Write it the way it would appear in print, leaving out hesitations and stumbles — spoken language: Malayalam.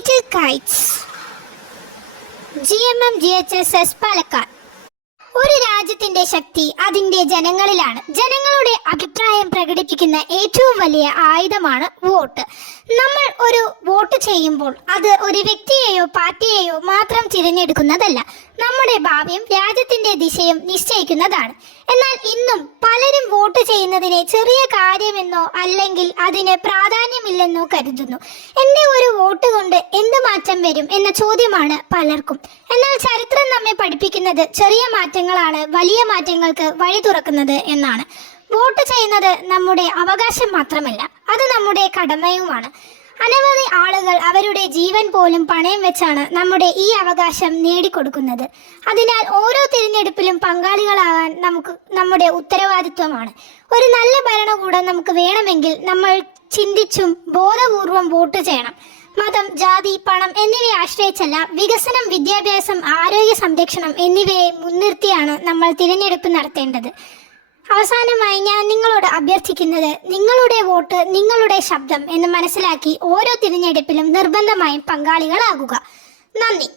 Little Kites, GMM GHSS Palakkad. ഒരു രാജ്യത്തിന്റെ ശക്തി അതിന്റെ ജനങ്ങളിലാണ്. ജനങ്ങളുടെ അഭിപ്രായം പ്രകടിപ്പിക്കുന്ന ഏറ്റവും വലിയ ആയുധമാണ് വോട്ട്. നമ്മൾ ഒരു വോട്ട് ചെയ്യുമ്പോൾ അത് ഒരു വ്യക്തിയെയോ പാർട്ടിയെയോ മാത്രം തിരഞ്ഞെടുക്കുന്നതല്ല, നമ്മുടെ ഭാവിയും രാജ്യത്തിന്റെ ദിശയും നിശ്ചയിക്കുന്നതാണ്. എന്നാൽ ഇന്നും പലരും വോട്ട് ചെയ്യുന്നതിനെ ചെറിയ കാര്യമെന്നോ അല്ലെങ്കിൽ അതിന് പ്രാധാന്യമില്ലെന്നോ കരുതുന്നു. എൻ്റെ ഒരു വോട്ട് കൊണ്ട് എന്ത് മാറ്റം വരും എന്ന ചോദ്യമാണ് പലർക്കും. എന്നാൽ ചരിത്രം നമ്മെ പഠിപ്പിക്കുന്നത് ചെറിയ മാറ്റങ്ങളാണ് വലിയ മാറ്റങ്ങൾക്ക് വഴി തുറക്കുന്നത് എന്നാണ്. വോട്ട് ചെയ്യുന്നത് നമ്മുടെ അവകാശം മാത്രമല്ല, അത് നമ്മുടെ കടമയുമാണ്. അനവധി ആളുകൾ അവരുടെ ജീവൻ പോലും പണയം വെച്ചാണ് നമ്മുടെ ഈ അവകാശം നേടിക്കൊടുക്കുന്നത്. അതിനാൽ ഓരോ തിരഞ്ഞെടുപ്പിലും പങ്കാളികളാകാൻ നമ്മുടെ ഉത്തരവാദിത്വമാണ്. ഒരു നല്ല ഭരണകൂടം നമുക്ക് വേണമെങ്കിൽ നമ്മൾ ചിന്തിച്ചും ബോധപൂർവം വോട്ട് ചെയ്യണം. മതം, ജാതി, പണം എന്നിവയെ ആശ്രയിച്ചല്ല, വികസനം, വിദ്യാഭ്യാസം, ആരോഗ്യ സംരക്ഷണം എന്നിവയെ മുൻനിർത്തിയാണ് നമ്മൾ തിരഞ്ഞെടുപ്പ് നടത്തേണ്ടത്. അവസാനമായി ഞാൻ നിങ്ങളോട് അഭ്യർത്ഥിക്കുന്നത്, നിങ്ങളുടെ വോട്ട് നിങ്ങളുടെ ശബ്ദം എന്ന് മനസ്സിലാക്കി ഓരോ തിരഞ്ഞെടുപ്പിലും നിർബന്ധമായും പങ്കാളികളാകുക. നന്ദി.